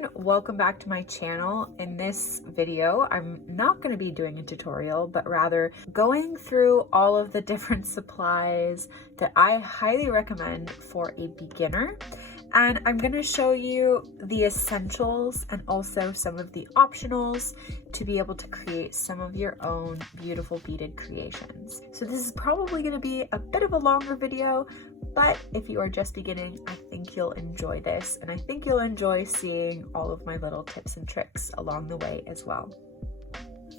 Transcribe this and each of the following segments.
everyone, welcome back to my channel. In this video, I'm not going to be doing a tutorial, but rather going through all of the different supplies that I highly recommend for a beginner. And I'm going to show you the essentials and also some of the optionals to be able to create some of your own beautiful beaded creations. So this is probably going to be a bit of a longer video, but if you are just beginning, I think you'll enjoy this, and I think you'll enjoy seeing all of my little tips and tricks along the way as well.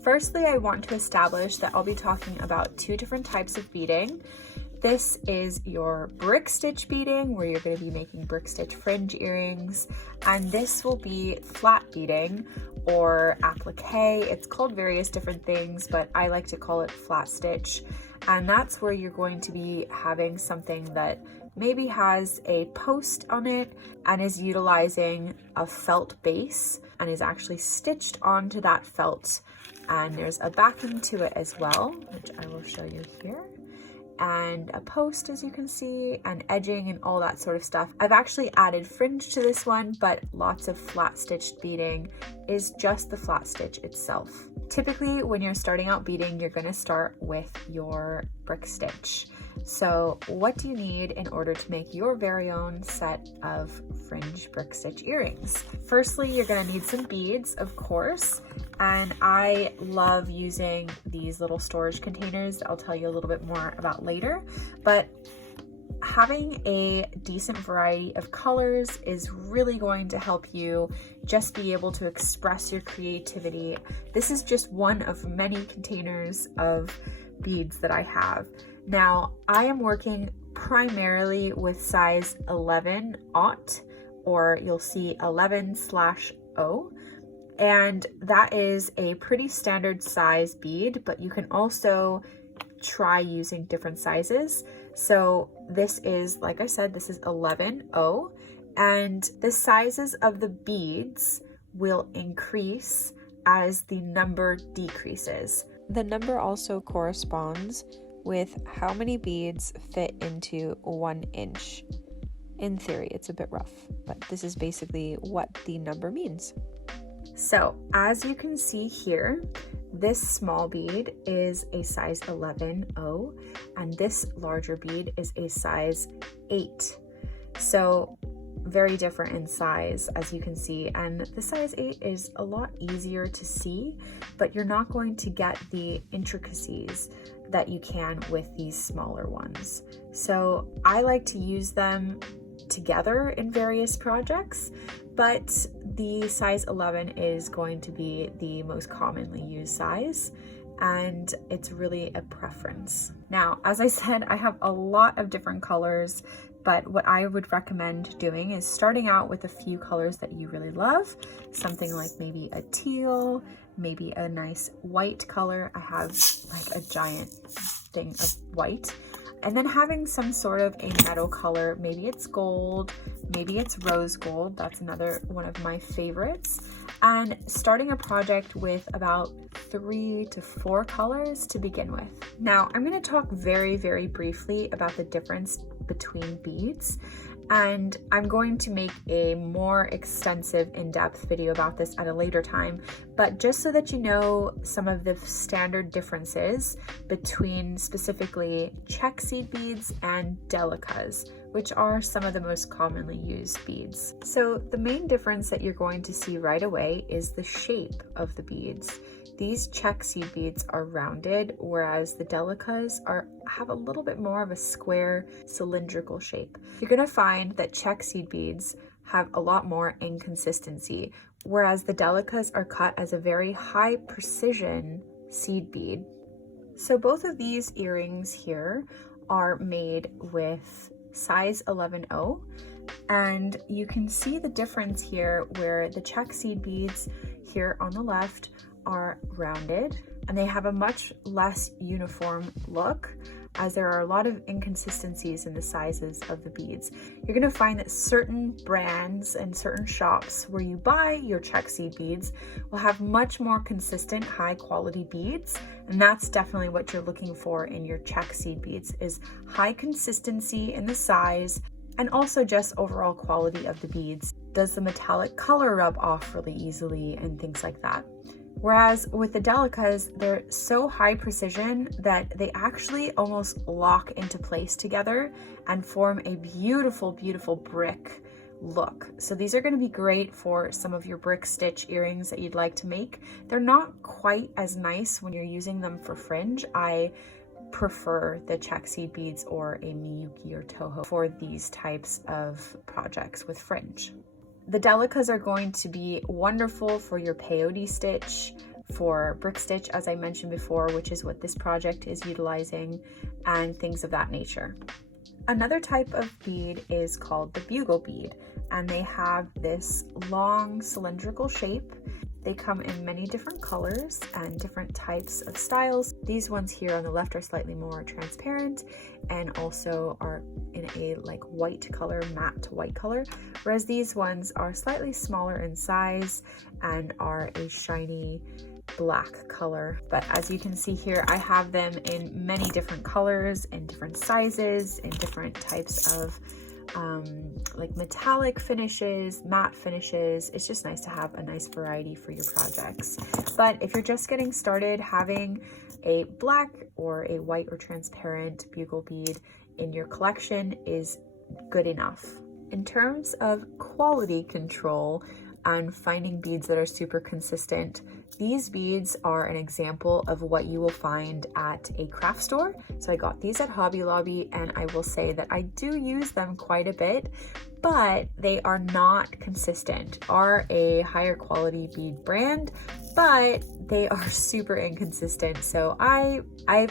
Firstly, I want to establish that I'll be talking about two different types of beading. This is your brick stitch beading, where you're going to be making brick stitch fringe earrings, and this will be flat beading or applique. It's called various different things, but I like to call it flat stitch, and that's where you're going to be having something that maybe has a post on it and is utilizing a felt base and is actually stitched onto that felt, and there's a backing to it as well, which I will show you here, and a post, as you can see, and edging and all that sort of stuff. I've actually added fringe to this one, but lots of flat stitched beading is just the flat stitch itself. Typically, when you're starting out beading, you're going to start with your brick stitch. So what do you need in order to make your very own set of fringe brick stitch earrings? Firstly, you're going to need some beads, of course, and I love using these little storage containers that I'll tell you a little bit more about later, but having a decent variety of colors is really going to help you just be able to express your creativity. This is just one of many containers of beads that I have. Now, I am working primarily with size 11/aught, or you'll see 11/0, and that is a pretty standard size bead, but you can also try using different sizes. So this is, like I said, this is 11/0, and the sizes of the beads will increase as the number decreases. The number also corresponds with how many beads fit into 1 inch. In theory, it's a bit rough, but this is basically what the number means. So as you can see here, this small bead is a size 11/0, and this larger bead is a size 8. So very different in size, as you can see, and the size 8 is a lot easier to see, but you're not going to get the intricacies that you can with these smaller ones. So I like to use them together in various projects, but the size 11 is going to be the most commonly used size, and it's really a preference. Now, as I said, I have a lot of different colors, but what I would recommend doing is starting out with a few colors that you really love, something like maybe a teal, maybe a nice white color. I have like a giant thing of white. And then having some sort of a metal color, maybe it's gold, maybe it's rose gold, that's another one of my favorites. And starting a project with about 3 to 4 colors to begin with. Now, I'm going to talk very, very briefly about the difference between beads, and I'm going to make a more extensive in-depth video about this at a later time, but just so that you know some of the standard differences between specifically Czech seed beads and Delicas, which are some of the most commonly used beads. So the main difference that you're going to see right away is the shape of the beads. These Czech seed beads are rounded, whereas the Delicas have a little bit more of a square cylindrical shape. You're going to find that Czech seed beads have a lot more inconsistency, whereas the Delicas are cut as a very high precision seed bead. So both of these earrings here are made with size 11/0, and you can see the difference here where the Czech seed beads here on the left are rounded, and they have a much less uniform look, as there are a lot of inconsistencies in the sizes of the beads. You're going to find that certain brands and certain shops where you buy your Czech seed beads will have much more consistent, high quality beads, and that's definitely what you're looking for in your Czech seed beads, is high consistency in the size and also just overall quality of the beads. Does the metallic color rub off really easily and things like that? Whereas with the Delicas, they're so high precision that they actually almost lock into place together and form a beautiful, beautiful brick look. So these are going to be great for some of your brick stitch earrings that you'd like to make. They're not quite as nice when you're using them for fringe. I prefer the Czech seed beads or a Miyuki or Toho for these types of projects with fringe. The Delicas are going to be wonderful for your peyote stitch, for brick stitch, as I mentioned before, which is what this project is utilizing, and things of that nature. Another type of bead is called the Bugle bead, and they have this long cylindrical shape. They come in many different colors and different types of styles. These ones here on the left are slightly more transparent and also are in a like white color, matte white color, whereas these ones are slightly smaller in size and are a shiny black color. But as you can see here, I have them in many different colors, in different sizes, in different types of like metallic finishes, matte finishes. It's just nice to have a nice variety for your projects. But if you're just getting started, having a black or a white or transparent bugle bead in your collection is good enough. In terms of quality control and finding beads that are super consistent, these beads are an example of what you will find at a craft store. So I got these at Hobby Lobby, and I will say that I do use them quite a bit, but they are not consistent. Are a higher quality bead brand, but they are super inconsistent. So I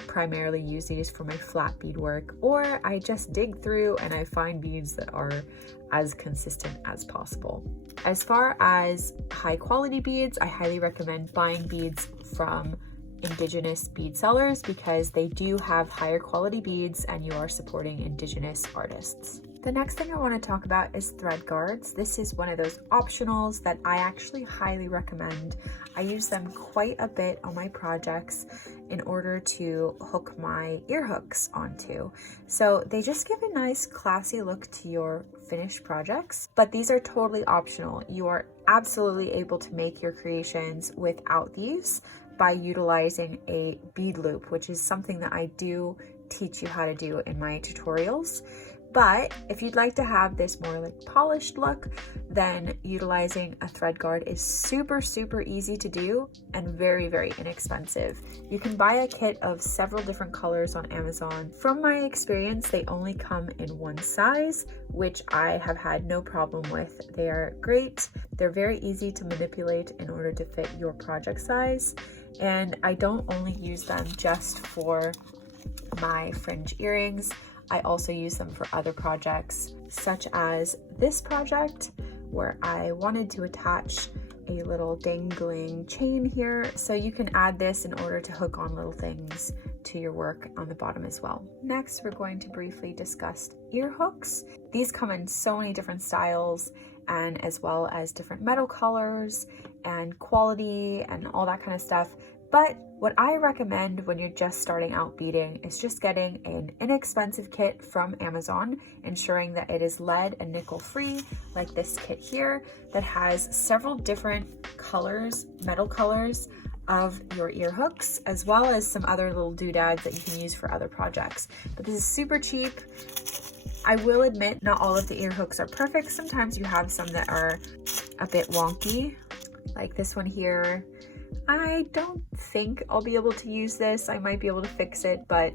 primarily use these for my flat beadwork, or I just dig through and I find beads that are as consistent as possible. As far as high quality beads, I highly recommend buying beads from indigenous bead sellers because they do have higher quality beads and you are supporting indigenous artists. The next thing I want to talk about is thread guards. This is one of those optionals that I actually highly recommend. I use them quite a bit on my projects in order to hook my ear hooks onto. So they just give a nice classy look to your finished projects, but these are totally optional. You are absolutely able to make your creations without these by utilizing a bead loop, which is something that I do teach you how to do in my tutorials. But if you'd like to have this more like polished look, then utilizing a thread guard is super, super easy to do and very, very inexpensive. You can buy a kit of several different colors on Amazon. From my experience, they only come in one size, which I have had no problem with. They are great. They're very easy to manipulate in order to fit your project size. And I don't only use them just for my fringe earrings. I also use them for other projects, such as this project where I wanted to attach a little dangling chain here. So you can add this in order to hook on little things to your work on the bottom as well. Next, we're going to briefly discuss ear hooks. These come in so many different styles and as well as different metal colors and quality and all that kind of stuff. But what I recommend when you're just starting out beading is just getting an inexpensive kit from Amazon, ensuring that it is lead and nickel free, like this kit here, that has several different colors, metal colors of your ear hooks, as well as some other little doodads that you can use for other projects. But this is super cheap. I will admit not all of the ear hooks are perfect. Sometimes you have some that are a bit wonky, like this one here. I don't think I'll be able to use this. I might be able to fix it, but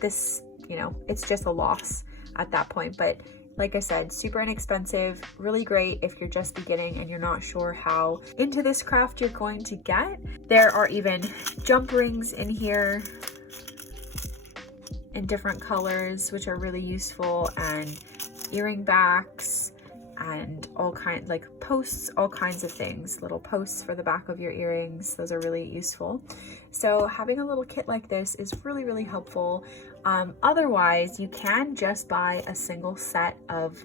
this, you know, it's just a loss at that point. But like I said, super inexpensive, really great if you're just beginning and you're not sure how into this craft you're going to get. There are even jump rings in here in different colors, which are really useful, and earring backs and all kinds, like posts, all kinds of things, little posts for the back of your earrings. Those are really useful. So having a little kit like this is really, really helpful. Otherwise, you can just buy a single set of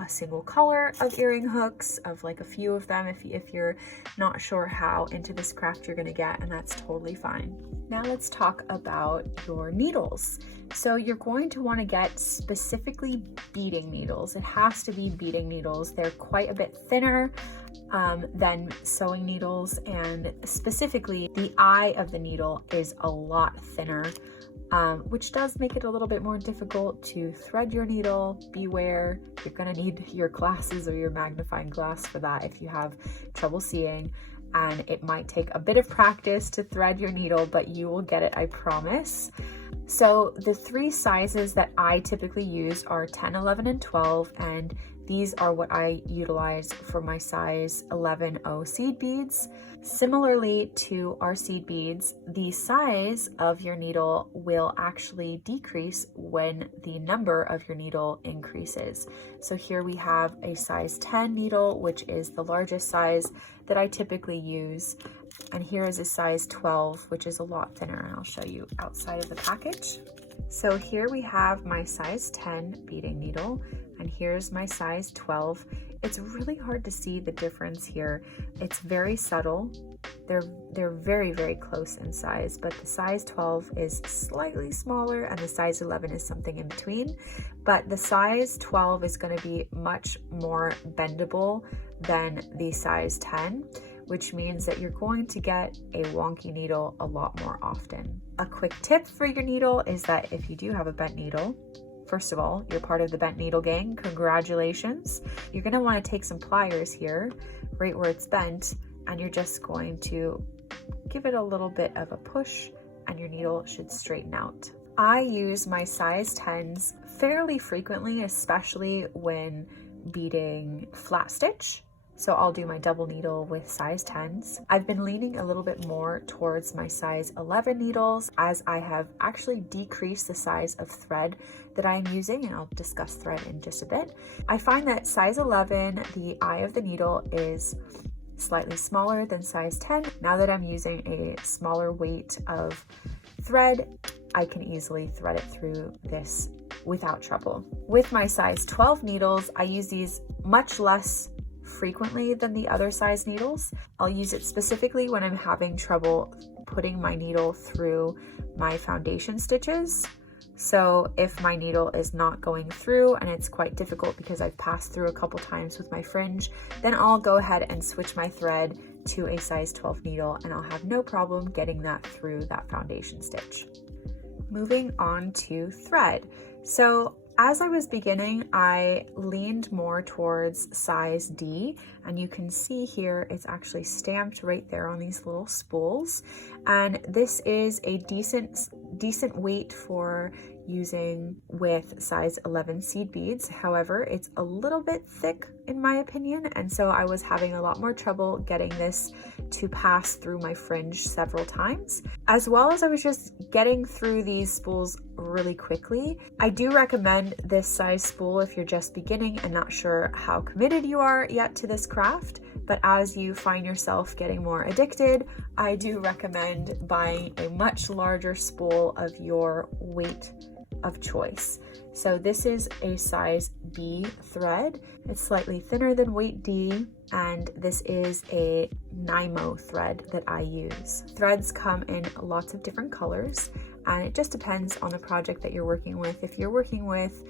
a single color of earring hooks, of like a few of them if you're not sure how into this craft you're gonna get, and that's totally fine. Now let's talk about your needles. So you're going to want to get specifically beading needles. It has to be beading needles. They're quite a bit thinner than sewing needles, and specifically the eye of the needle is a lot thinner, which does make it a little bit more difficult to thread your needle. Beware, you're gonna need your glasses or your magnifying glass for that if you have trouble seeing, and it might take a bit of practice to thread your needle, but you will get it, I promise. So the 3 sizes that I typically use are 10, 11, and 12, and these are what I utilize for my size 11O seed beads. Similarly to our seed beads, the size of your needle will actually decrease when the number of your needle increases. So here we have a size 10 needle, which is the largest size that I typically use. And here is a size 12, which is a lot thinner, and I'll show you outside of the package. So here we have my size 10 beading needle, and here's my size 12. It's really hard to see the difference here. It's very subtle. They're very, very close in size, but the size 12 is slightly smaller and the size 11 is something in between. But the size 12 is going to be much more bendable than the size 10, which means that you're going to get a wonky needle a lot more often. A quick tip for your needle is that if you do have a bent needle, first of all, you're part of the bent needle gang, congratulations. You're gonna wanna take some pliers here, right where it's bent, and you're just going to give it a little bit of a push and your needle should straighten out. I use my size 10s fairly frequently, especially when beading flat stitch. So I'll do my double needle with size 10s. I've been leaning a little bit more towards my size 11 needles as I have actually decreased the size of thread that I'm using, and I'll discuss thread in just a bit. I find that size 11, the eye of the needle is slightly smaller than size 10. Now that I'm using a smaller weight of thread, I can easily thread it through this without trouble. With my size 12 needles, I use these much less frequently than the other size needles. I'll use it specifically when I'm having trouble putting my needle through my foundation stitches. So if my needle is not going through and it's quite difficult because I've passed through a couple times with my fringe, then I'll go ahead and switch my thread to a size 12 needle and I'll have no problem getting that through that foundation stitch. Moving on to thread. So as I was beginning, I leaned more towards size D, and you can see here it's actually stamped right there on these little spools. And this is a decent weight for using with size 11 seed beads. However, it's a little bit thick in my opinion, and so I was having a lot more trouble getting this to pass through my fringe several times, as well as I was just getting through these spools really quickly. I do recommend this size spool if you're just beginning and not sure how committed you are yet to this craft, but as you find yourself getting more addicted, I do recommend buying a much larger spool of your weight of choice. So this is a size B thread. It's slightly thinner than weight D, and this is a Nymo thread that I use. Threads come in lots of different colors, and it just depends on the project that you're working with. If you're working with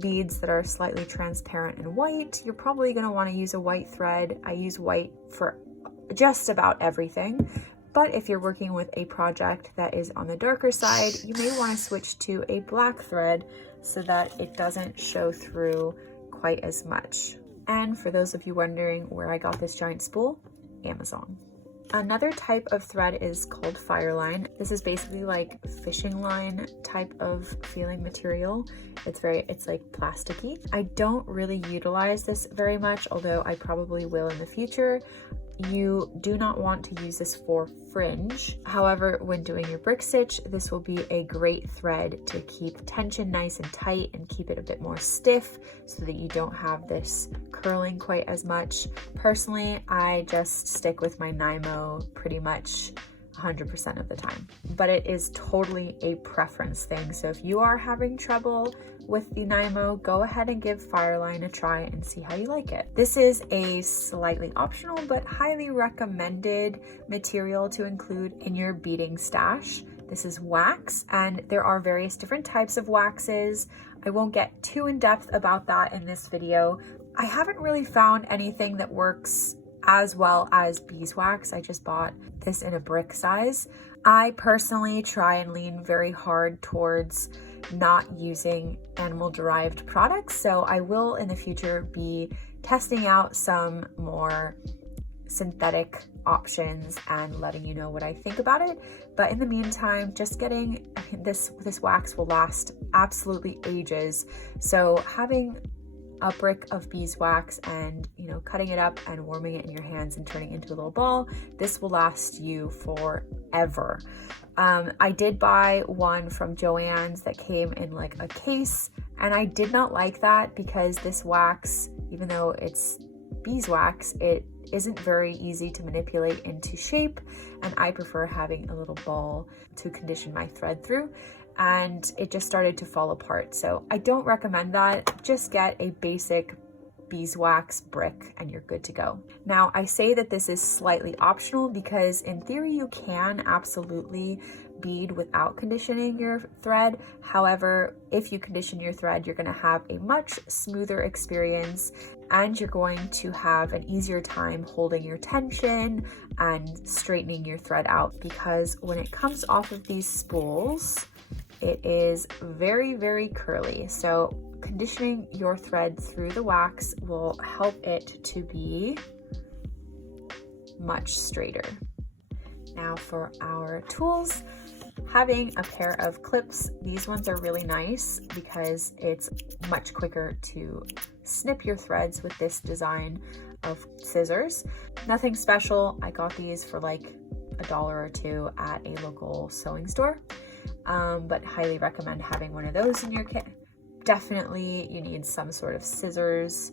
beads that are slightly transparent and white, you're probably going to want to use a white thread. I use white for just about everything. But if you're working with a project that is on the darker side, you may want to switch to a black thread so that it doesn't show through quite as much. And for those of you wondering where I got this giant spool, Amazon. Another type of thread is called fireline. This is basically like fishing line type of feeling material. It's like plasticky. I don't really utilize this very much, although I probably will in the future. You do not want to use this for fringe. However, when doing your brick stitch, this will be a great thread to keep tension nice and tight and keep it a bit more stiff so that you don't have this curling quite as much. Personally, I just stick with my Nymo pretty much 100% of the time, but it is totally a preference thing. So if you are having trouble with the Nymo, go ahead and give Fireline a try and see how you like it. This is a slightly optional but highly recommended material to include in your beading stash. This is wax, and there are various different types of waxes. I won't get too in depth about that in this video. I haven't really found anything that works as well as beeswax. I just bought this in a brick size. I personally try and lean very hard towards not using animal derived products, so I will in the future be testing out some more synthetic options and letting you know what I think about it. But in the meantime, just getting this wax will last absolutely ages. So having a brick of beeswax and, you know, cutting it up and warming it in your hands and turning it into a little ball, this will last you forever. I did buy one from Joann's that came in like a case, and I did not like that because this wax, even though it's beeswax, it isn't very easy to manipulate into shape, and I prefer having a little ball to condition my thread through, and it just started to fall apart. So I don't recommend that. Just get a basic beeswax brick and you're good to go. Now, I say that this is slightly optional because in theory you can absolutely bead without conditioning your thread. However, if you condition your thread, you're going to have a much smoother experience and you're going to have an easier time holding your tension and straightening your thread out, because when it comes off of these spools, it is very, very curly. So conditioning your thread through the wax will help it to be much straighter. Now for our tools, having a pair of clips. These ones are really nice because it's much quicker to snip your threads with this design of scissors. Nothing special. I got these for like $1 or $2 at a local sewing store, but highly recommend having one of those in your kit. Definitely you need some sort of scissors.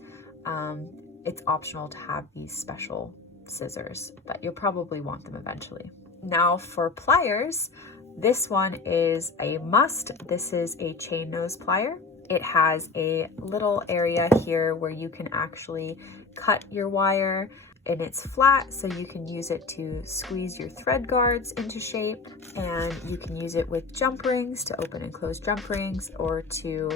It's optional to have these special scissors, but you'll probably want them eventually. Now for pliers, this one is a must. This is a chain nose plier. It has a little area here where you can actually cut your wire, and it's flat, so you can use it to squeeze your thread guards into shape, and you can use it with jump rings to open and close jump rings, or to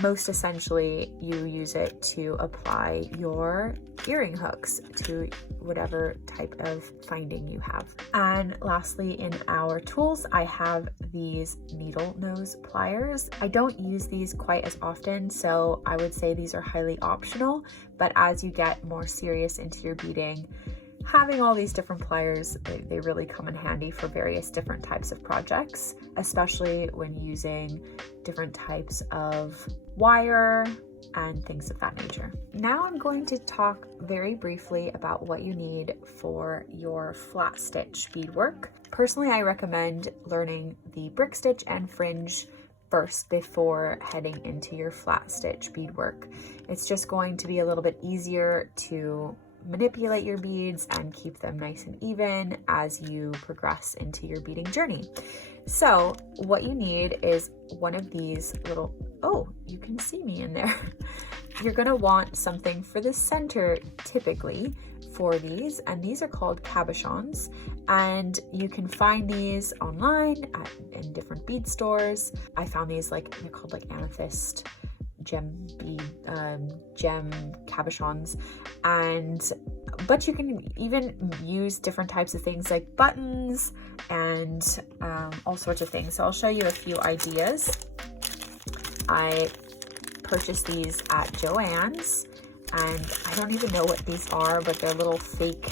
most essentially you use it to apply your earring hooks to whatever type of finding you have. And lastly, in our tools, I have these needle nose pliers. I don't use these quite as often, so I would say these are highly optional, but as you get more serious into your beading, having all these different pliers, they really come in handy for various different types of projects, especially when using different types of wire and things of that nature. Now I'm going to talk very briefly about what you need for your flat stitch beadwork. Personally, I recommend learning the brick stitch and fringe first before heading into your flat stitch beadwork. It's just going to be a little bit easier to manipulate your beads and keep them nice and even as you progress into your beading journey. So what you need is one of these little, oh, you can see me in there. You're gonna want something for the center typically for these, and these are called cabochons, and you can find these online in different bead stores. I found these they're called like amethyst gem cabochons, but you can even use different types of things like buttons and all sorts of things. So I'll show you a few ideas. I purchased these at Joann's, and I don't even know what these are, but they're little fake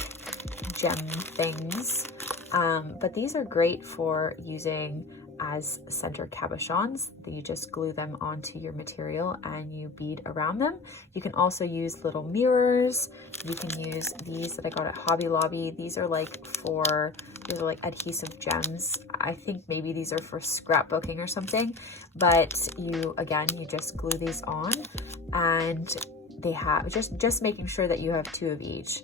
gem things. But these are great for using as center cabochons. You just glue them onto your material and you bead around them. You can also use little mirrors. You can use these that I got at Hobby Lobby. These are like adhesive gems. I think maybe these are for scrapbooking or something, but you just glue these on, and they have just making sure that you have 2 of each.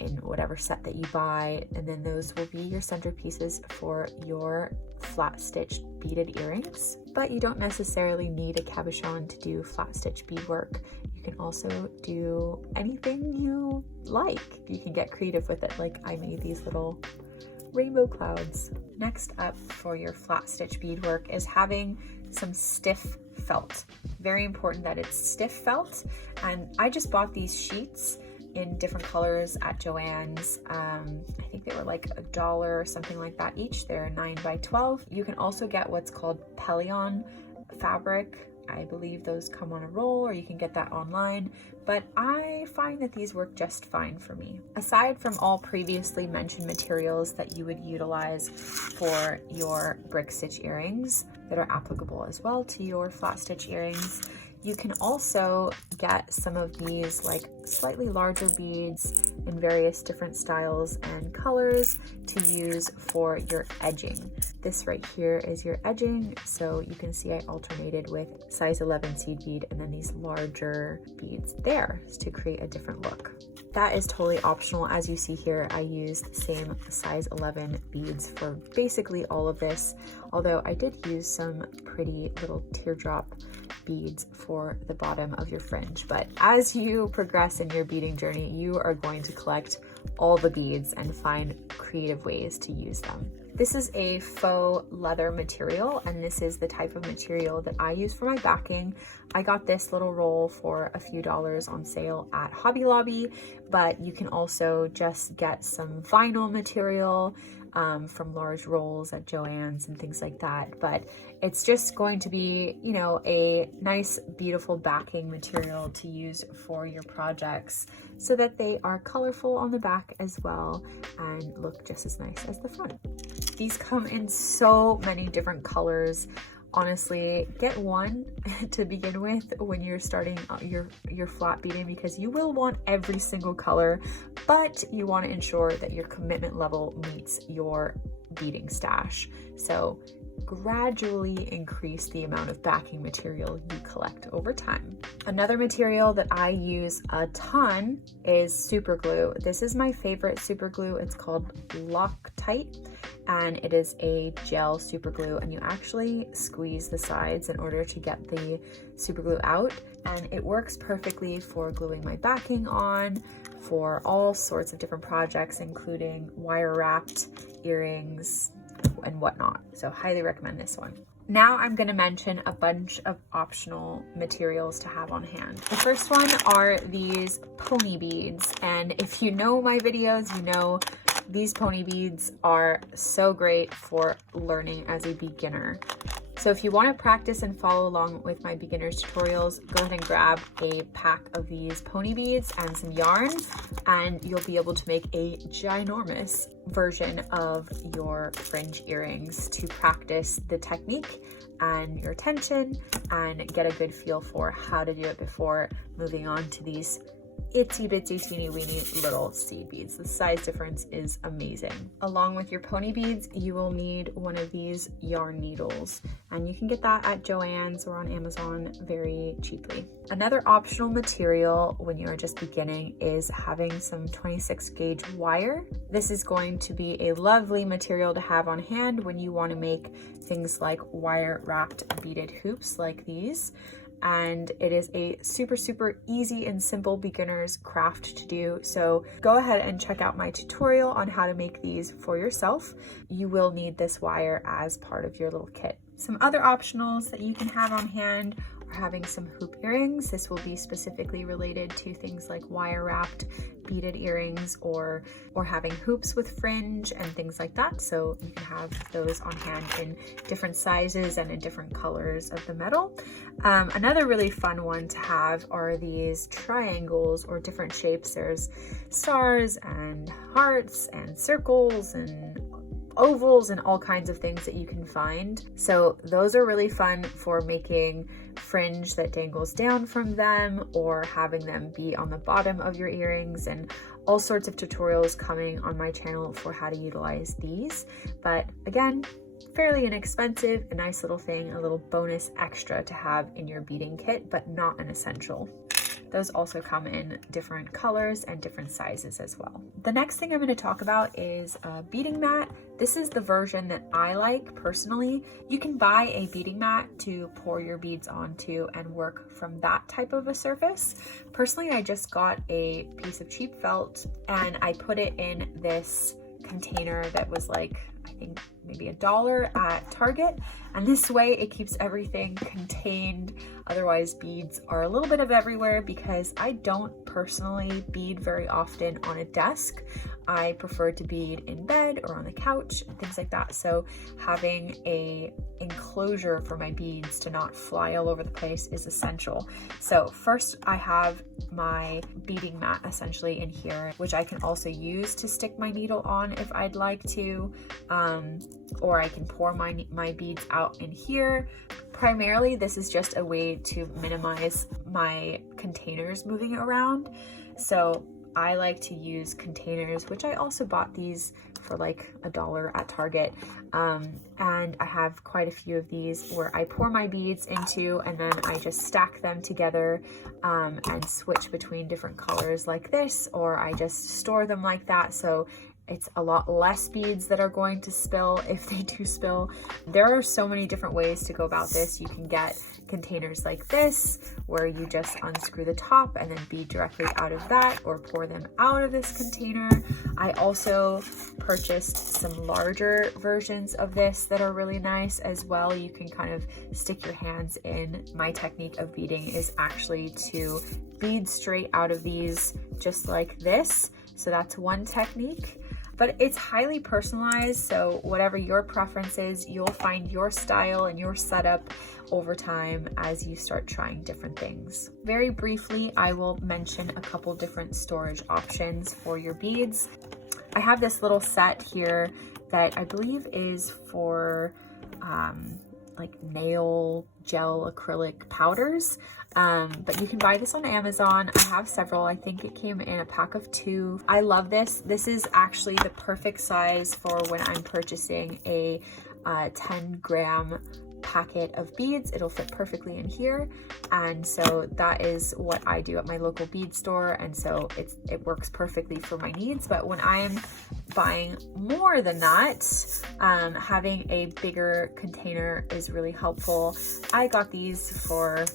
in whatever set that you buy, and then those will be your centerpieces for your flat stitched beaded earrings. But you don't necessarily need a cabochon to do flat stitch beadwork. You can also do anything you like. You can get creative with it, like I made these little rainbow clouds. Next up for your flat stitch beadwork is having some stiff felt. Very important that it's stiff felt, and I just bought these sheets in different colors at Joann's. I think they were like $1 or something like that each. They're 9 by 12. You can also get what's called Pelion fabric. I believe those come on a roll, or you can get that online, but I find that these work just fine for me. Aside from all previously mentioned materials that you would utilize for your brick stitch earrings that are applicable as well to your flat stitch earrings, you can also get some of these like slightly larger beads in various different styles and colors to use for your edging. This right here is your edging, so you can see I alternated with size 11 seed bead and then these larger beads there to create a different look. That is totally optional. As you see here, I used the same size 11 beads for basically all of this, although I did use some pretty little teardrop beads for the bottom of your fringe. But as you progress in your beading journey, you are going to collect all the beads and find creative ways to use them. This is a faux leather material, and this is the type of material that I use for my backing. I got this little roll for a few dollars on sale at Hobby Lobby, but you can also just get some vinyl material from large rolls at Joann's and things like that. But it's just going to be, you know, a nice, beautiful backing material to use for your projects so that they are colorful on the back as well and look just as nice as the front. These come in so many different colors. Honestly, get one to begin with when you're starting your flat beading, because you will want every single color, but you want to ensure that your commitment level meets your beading stash. So gradually increase the amount of backing material you collect over time. Another material that I use a ton is super glue. This is my favorite super glue. It's called Loctite, and it is a gel super glue, and you actually squeeze the sides in order to get the super glue out, and it works perfectly for gluing my backing on for all sorts of different projects, including wire wrapped earrings and whatnot. So highly recommend this one. Now I'm going to mention a bunch of optional materials to have on hand. The first one are these pony beads, and if you know my videos, you know these pony beads are so great for learning as a beginner. So if you want to practice and follow along with my beginners tutorials, go ahead and grab a pack of these pony beads and some yarn, and you'll be able to make a ginormous version of your fringe earrings to practice the technique and your tension and get a good feel for how to do it before moving on to these itsy bitsy teeny weeny little seed beads. The size difference is amazing. Along with your pony beads, you will need one of these yarn needles, and you can get that at Joann's or on Amazon very cheaply. Another optional material when you are just beginning is having some 26 gauge wire. This is going to be a lovely material to have on hand when you want to make things like wire wrapped beaded hoops like these. And it is a super easy and simple beginner's craft to do. So go ahead and check out my tutorial on how to make these for yourself. You will need this wire as part of your little kit. Some other optionals that you can have on hand are having some hoop earrings. This will be specifically related to things like wire wrapped beaded earrings or having hoops with fringe and things like that. So you can have those on hand in different sizes and in different colors of the metal. Another really fun one to have are these triangles or different shapes. There's stars and hearts and circles and ovals and all kinds of things that you can find. So those are really fun for making fringe that dangles down from them or having them be on the bottom of your earrings, and all sorts of tutorials coming on my channel for how to utilize these. But again, fairly inexpensive, a nice little thing, a little bonus extra to have in your beading kit, but not an essential. those also come in different colors and different sizes as well. The next thing I'm going to talk about is a beading mat. This is the version that I like personally. You can buy a beading mat to pour your beads onto and work from that type of a surface. Personally, I just got a piece of cheap felt and I put it in this container that was like, I think maybe $1 at Target, and this way it keeps everything contained. Otherwise beads are a little bit of everywhere because I don't personally bead very often on a desk. I prefer to bead in bed or on the couch, things like that. So having a enclosure for my beads to not fly all over the place is essential. So first I have my beading mat essentially in here, which I can also use to stick my needle on if I'd like to, or I can pour my beads out in here. Primarily, this is just a way to minimize my containers moving around. So I like to use containers, which I also bought these for like $1 at Target. And I have quite a few of these where I pour my beads into and then I just stack them together and switch between different colors like this, or I just store them like that. So it's a lot less beads that are going to spill if they do spill. There are so many different ways to go about this. You can get containers like this where you just unscrew the top and then bead directly out of that, or pour them out of this container. I also purchased some larger versions of this that are really nice as well. You can kind of stick your hands in. My technique of beading is actually to bead straight out of these just like this. So that's one technique. But it's highly personalized, so whatever your preference is, you'll find your style and your setup over time as you start trying different things. Very briefly, I will mention a couple different storage options for your beads. I have this little set here that I believe is for like nail gel acrylic powders, but you can buy this on Amazon. I have several. I think it came in a pack of 2. I love this. This is actually the perfect size for when I'm purchasing a 10-gram packet of beads. It'll fit perfectly in here, and so that is what I do at my local bead store, and so it works perfectly for my needs. But when I'm buying more than that, having a bigger container is really helpful. I got these for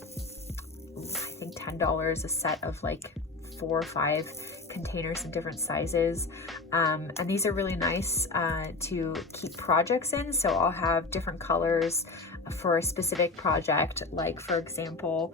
I think $10 a set of like 4 or 5 containers in different sizes, and these are really nice to keep projects in. So I'll have different colors for a specific project. Like for example,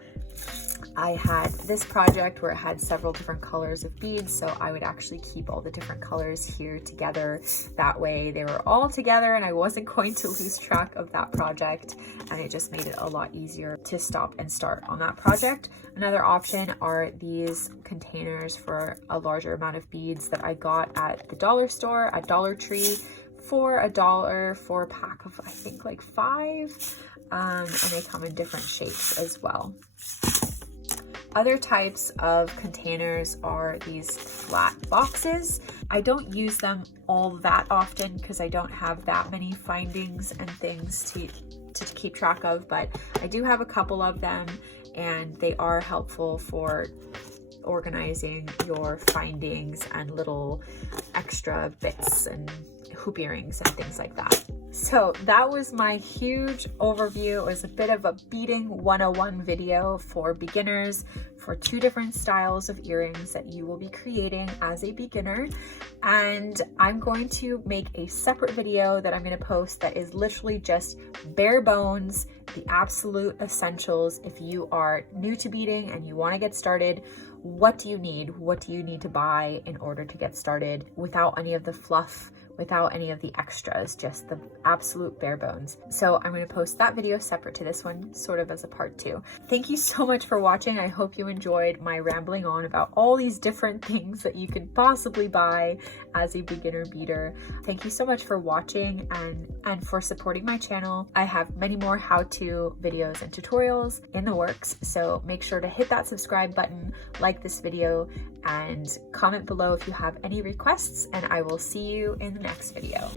I had this project where it had several different colors of beads, so I would actually keep all the different colors here together. That way they were all together and I wasn't going to lose track of that project, and it just made it a lot easier to stop and start on that project. Another option are these containers for a larger amount of beads that I got at the dollar store at Dollar Tree for $1 for a pack of I think like 5, and they come in different shapes as well. Other types of containers are these flat boxes. I don't use them all that often because I don't have that many findings and things to keep track of, but I do have a couple of them, and they are helpful for organizing your findings and little extra bits and hoop earrings and things like that. So that was my huge overview. It was a bit of a beading 101 video for beginners for 2 different styles of earrings that you will be creating as a beginner. And I'm going to make a separate video that I'm going to post that is literally just bare bones, the absolute essentials. If you are new to beading and you want to get started, what do you need? What do you need to buy in order to get started without any of the fluff, without any of the extras, just the absolute bare bones. So I'm going to post that video separate to this one, sort of as a part 2. Thank you so much for watching. I hope you enjoyed my rambling on about all these different things that you could possibly buy as a beginner beader. Thank you so much for watching and for supporting my channel. I have many more how-to videos and tutorials in the works, so make sure to hit that subscribe button, like this video, and comment below if you have any requests, and I will see you in the next video.